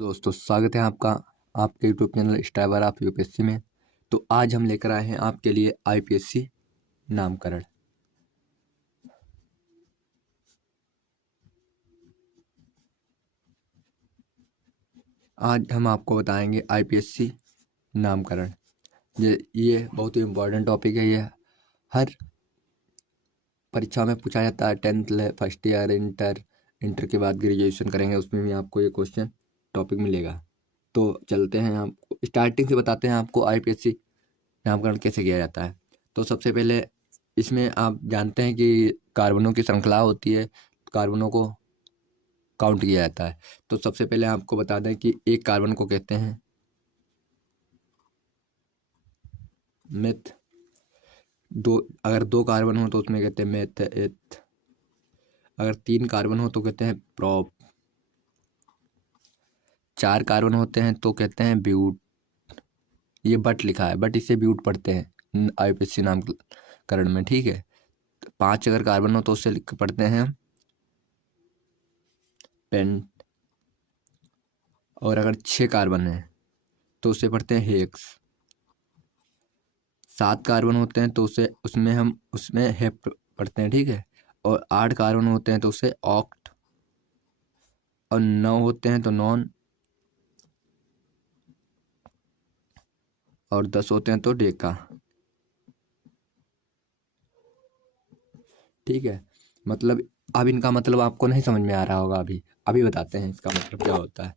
तो दोस्तों स्वागत है आपका आपके YouTube channel striver of UPSC में। तो आज हम लेकर आए हैं आपके लिए आईपीएससी नामकरण। आज हम आपको बताएंगे आईपीएससी नामकरण। ये बहुत ही इम्पोर्टेंट टॉपिक है। ये हर परीक्षा में पूछा जाता है। 10th फर्स्ट ईयर इंटर के बाद ग्रेजुएशन करेंगे, उसमें भी आपको ये क्वेश्चन टॉपिक मिलेगा। तो चलते हैं, आपको स्टार्टिंग से बताते हैं आपको आईपीएससी नामकरण कैसे किया जाता है। तो सबसे पहले इसमें आप जानते हैं कि कार्बनों की श्रृंखला होती है, कार्बनों को काउंट किया जाता है। तो सबसे पहले आपको बता दें कि एक कार्बन को कहते हैं मेथ। अगर दो कार्बन हो तो उसमें कहते हैं मेथ एथ। अगर तीन कार्बन हो तो कहते हैं प्रोप। चार कार्बन होते हैं तो कहते हैं ब्यूट। ये बट लिखा है, बट इसे ब्यूट पढ़ते हैं आईपीएससी नामकरण में, ठीक है। पांच अगर कार्बन हो तो उससे लिख पढ़ते हैं पेंट। और अगर छः कार्बन है तो उसे पढ़ते हैं हेक्स। सात कार्बन होते हैं तो उसमें हेप पढ़ते हैं, ठीक है। और आठ कार्बन होते हैं तो उसे ऑक्ट। और नौ होते हैं तो नॉन। और 10 होते हैं तो डेका, ठीक है। मतलब अब इनका मतलब आपको नहीं समझ में आ रहा होगा। अभी अभी बताते हैं इसका मतलब क्या होता है।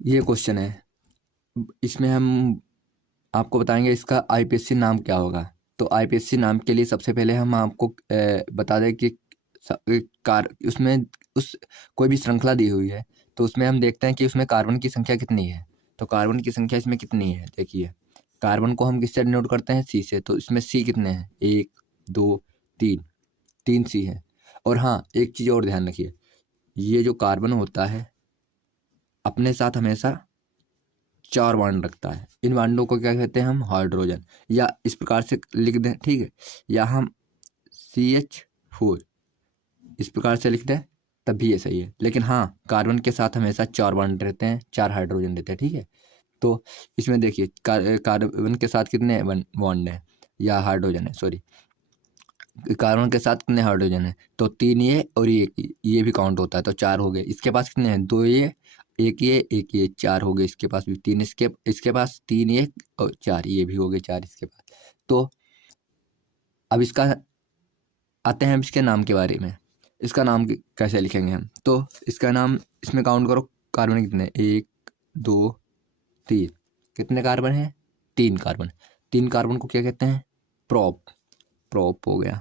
ये क्वेश्चन है, इसमें हम आपको बताएंगे इसका आईपीएससी नाम क्या होगा। तो आईपीएससी नाम के लिए सबसे पहले हम आपको बता दें कि उसमें उस कोई भी श्रृंखला दी हुई है तो उसमें हम देखते हैं कि उसमें कार्बन की संख्या कितनी है। तो कार्बन की संख्या इसमें कितनी है, देखिए। कार्बन को हम किससे डिनोट करते हैं, सी से। तो इसमें सी कितने हैं, एक दो तीन, तीन सी है। और हाँ, एक चीज़ और ध्यान रखिए, ये जो कार्बन होता है अपने साथ हमेशा चार बॉन्ड रखता है। इन बॉन्डों को क्या कहते हैं हम, हाइड्रोजन। या इस प्रकार से लिख दें, ठीक है। या हम CH4 इस प्रकार से लिख दें तब भी ये सही है। लेकिन हाँ, कार्बन के साथ हमेशा चार बॉन्ड रहते हैं, चार हाइड्रोजन रहते हैं, ठीक है। तो इसमें देखिए कार्बन के साथ कितने बॉन्ड हैं या हाइड्रोजन है, सॉरी। कार्बन के साथ कितने हाइड्रोजन है, तो तीन ये और ये भी काउंट होता है, तो चार हो गए। इसके पास कितने हैं, दो ये एक ये चार हो गए। इसके पास भी तीन, इसके पास तीन ये और चार, ये भी हो गए चार इसके पास। तो अब इसका आते हैं, अब इसके नाम के बारे में। इसका नाम कैसे लिखेंगे हम, तो इसका नाम इसमें काउंट करो, कार्बन कितने, एक दो तीन। कितने कार्बन है, तीन कार्बन। तीन कार्बन को क्या कहते हैं, प्रोप। प्रोप हो गया।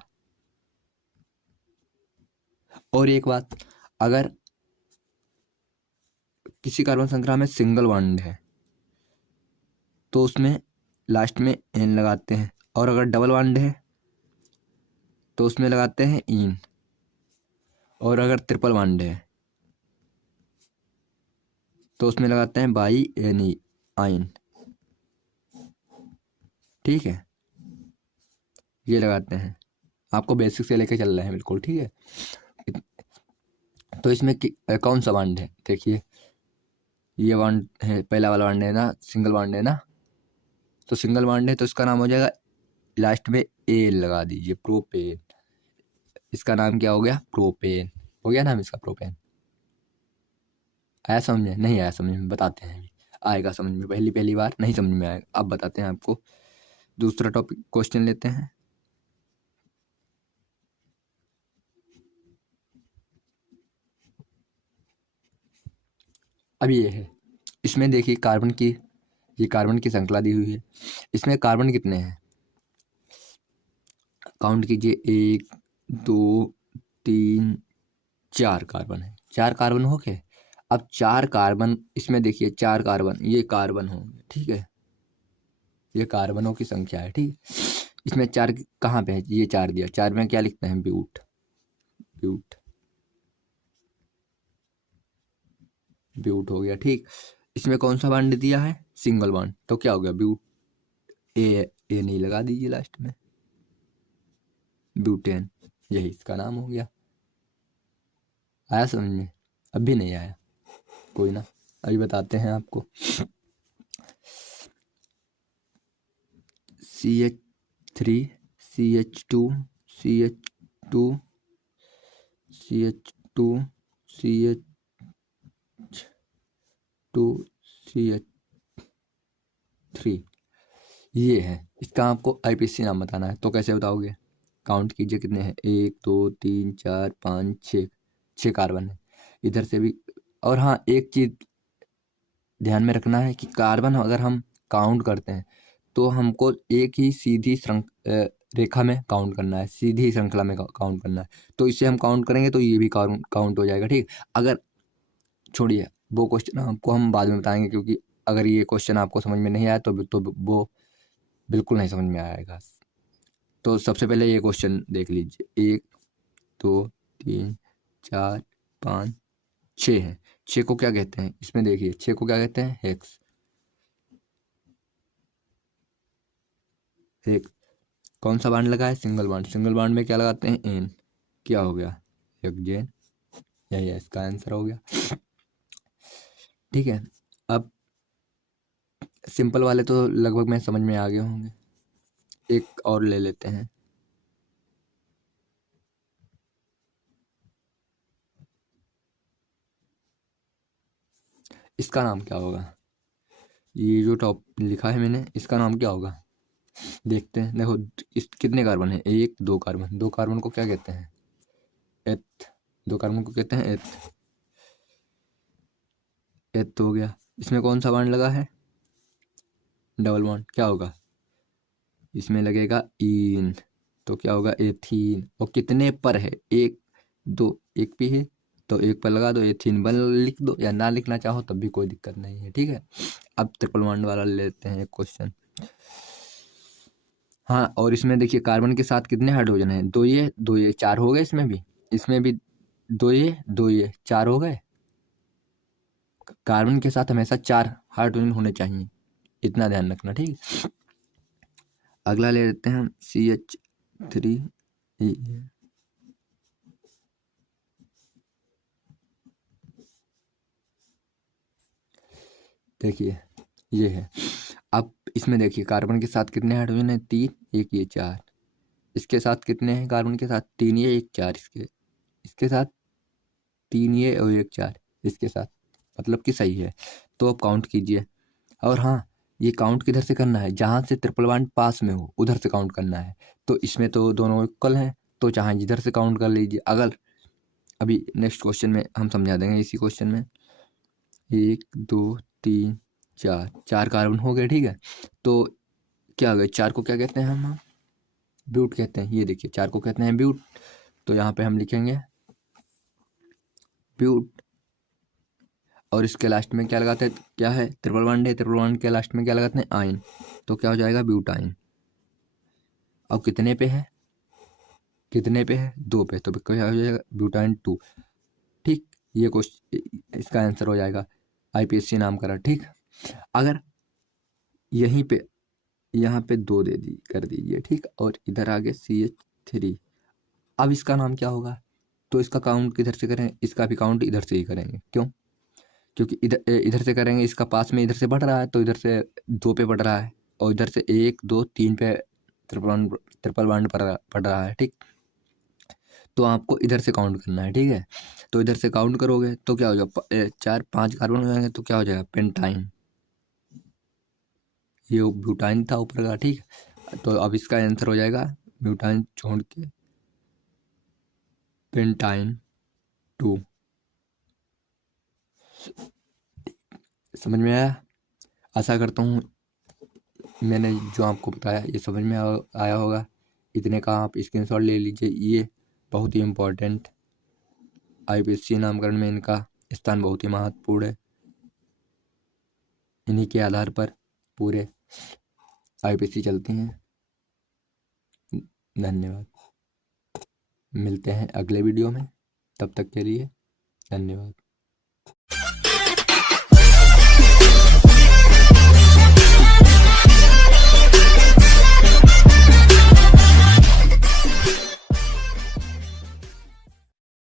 और एक बात, अगर किसी कार्बन श्रृंखला में सिंगल बॉन्ड है तो उसमें लास्ट में एन लगाते हैं। और अगर डबल बॉन्ड है तो उसमें लगाते हैं इन। और अगर ट्रिपल बॉन्ड है तो उसमें लगाते हैं बाई एन ई, आइन, ठीक है। ये लगाते हैं, आपको बेसिक से लेके चल रहे हैं बिल्कुल, ठीक है। तो इसमें कौन सा बॉन्ड है, देखिए। ये बॉन्ड है, पहला वाला बॉन्ड है ना, सिंगल बॉन्ड है ना। तो सिंगल बॉन्ड है तो इसका नाम हो जाएगा, लास्ट में एल लगा दीजिए, प्रोपेन। इसका नाम क्या हो गया, प्रोपेन हो गया नाम इसका, प्रोपेन। आया समझ में, नहीं आया समझ में, बताते हैं अभी। आएगा समझ में, पहली पहली बार नहीं समझ में आएगा, अब बताते हैं आपको। दूसरा टॉपिक क्वेश्चन लेते हैं। अब ये है, इसमें देखिए ये कार्बन की श्रृंखला दी हुई है। इसमें कार्बन कितने हैं, काउंट कीजिए, एक दो तीन चार कार्बन है। चार कार्बन हो गए। अब चार कार्बन इसमें देखिए, चार कार्बन, ये कार्बन होंगे, ठीक है। ये कार्बनों की संख्या है, ठीक है। इसमें चार कहाँ पे है, ये चार दिया, चार में क्या लिखते हैं, ब्यूट। ब्यूट, ब्यूट हो गया, ठीक। इसमें कौन सा बॉन्ड दिया है, सिंगल बॉन्ड, तो क्या हो गया, ब्यूट। ए ए नहीं लगा दीजिए लास्ट में, ब्यूटेन, यही इसका नाम हो गया। आया समझ में? अब भी नहीं आया, कोई ना, अभी बताते हैं आपको। CH3 CH2 CH2 CH2 CH2 CH3, ये है। इसका आपको IPSC नाम बताना है। तो कैसे बताओगे? काउंट कीजिए कितने हैं, 1 2 3 4 5 6, 6 कार्बन है इधर से भी। और हाँ, एक चीज ध्यान में रखना है कि कार्बन अगर हम काउंट करते हैं तो हमको एक ही सीधी रेखा में काउंट करना है, सीधी श्रृंखला में काउंट करना है। तो इसे हम काउंट करेंगे तो ये भी काउंट हो जाएगा, ठीक। अगर छोड़िए, वो क्वेश्चन आपको हम बाद में बताएंगे, क्योंकि अगर ये क्वेश्चन आपको समझ में नहीं आया तो वो बिल्कुल नहीं समझ में आएगा। तो सबसे पहले ये क्वेश्चन देख लीजिए, 1 2 3 4 5 6 है। 6 को क्या कहते हैं? इसमें देखिए, 6 को क्या कहते हैं? हेक्स। एक कौन सा बांड लगा है? Single bond. सिंगल बांड में क्या लगाते हैं? एन। क्या हो गया? हेक्सेन। यही है, इसका आंसर हो गया, ठीक है। अब सिंपल वाले तो लगभग मैं समझ में आ गए होंगे, एक और ले लेते हैं। इसका नाम क्या होगा? ये जो टॉप लिखा है मैंने, इसका नाम क्या होगा? देखते हैं। देखो, इस कितने कार्बन है? 1 2 कार्बन। 2 कार्बन को क्या कहते हैं? एथ। 2 कार्बन को कहते हैं एथ। एथ हो गया। इसमें कौन सा बांड लगा है? Double bond. क्या होगा? इसमें लगेगा इन, तो क्या होगा? एथीन। और कितने पर है? 1 2, एक पे है तो एक पर लगा दो, एथीन बल लिख दो, या ना लिखना चाहो तब भी कोई दिक्कत नहीं है, ठीक है। अब ट्रिपल बॉन्ड वाला लेते हैं एक क्वेश्चन। हाँ, और इसमें देखिए कार्बन के साथ कितने हाइड्रोजन हैं? 2 ये 2 ये, 4 हो गए। इसमें भी 2 ये 2 ये, 4 हो गए। कार्बन के साथ हमेशा 4 हाइड्रोजन होने चाहिए, इतना ध्यान रखना, ठीक। अगला ले लेते हैं हम CH3। देखिए, ये है। अब इसमें देखिए, कार्बन के साथ कितने हाइड्रोजन है? 3, एक ये 4। इसके साथ कितने हैं? कार्बन के साथ 3 ये 1 4। इसके साथ 3 ये और 1 4 इसके साथ, मतलब कि सही है। तो अब काउंट कीजिए। और हाँ, ये काउंट किधर से करना है? जहाँ से ट्रिपल बॉन्ड पास में हो उधर से काउंट करना है। तो इसमें तो दोनों इक्वल हैं, तो चाहे जिधर से काउंट कर लीजिए। अगर अभी नेक्स्ट क्वेश्चन में हम समझा देंगे, इसी क्वेश्चन में 1 2 3 4, 4 कार्बन हो गए, ठीक है। तो क्या हो गया? 4 को क्या कहते हैं हम? ब्यूट कहते हैं। ये देखिए, 4 को कहते हैं ब्यूट। तो यहाँ पे हम लिखेंगे ब्यूट। और इसके लास्ट में क्या लगाते हैं? क्या है? ट्रिपल बॉन्ड है, ट्रिपल बॉन्ड के लास्ट में क्या लगाते हैं? आयन। तो क्या हो जाएगा? ब्यूटाइन। अब कितने पे है? कितने पे है? 2 पे, तो क्या हो जाएगा? ब्यूटाइन 2, ठीक। ये क्वेश्चन, इसका आंसर हो जाएगा। IPSC नाम करा, ठीक। अगर यहीं पे, यहाँ पे 2 दे दी कर दीजिए, ठीक। और इधर आगे CH3। अब इसका नाम क्या होगा? तो इसका काउंट किधर से करें? इसका भी काउंट इधर से ही करेंगे। क्यों? क्योंकि इधर इधर से करेंगे, इसका पास में इधर से बढ़ रहा है, तो इधर से 2 पे बढ़ रहा है, और इधर से 1 2 3 पे ट्रिपल बॉन्ड पड़ रहा है, ठीक। तो आपको इधर से काउंट करना है, ठीक है। तो इधर से काउंट करोगे तो क्या हो जाएगा? 4 5 कार्बन हो जाएंगे, तो क्या हो जाएगा? पेंटाइन। ये ब्यूटाइन था ऊपर का, ठीक। तो अब इसका आंसर हो जाएगा, ब्यूटाइन छोड़ के पेंटाइन 2। समझ में आया? आशा करता हूँ मैंने जो आपको बताया ये समझ में आया होगा। इतने का आप स्क्रीनशॉट ले लीजिए। ये बहुत ही इम्पोर्टेंट, IPSC नामकरण में इनका स्थान बहुत ही महत्वपूर्ण है। इन्हीं के आधार पर पूरे IPSC चलती हैं। धन्यवाद। मिलते हैं अगले वीडियो में, तब तक के लिए धन्यवाद।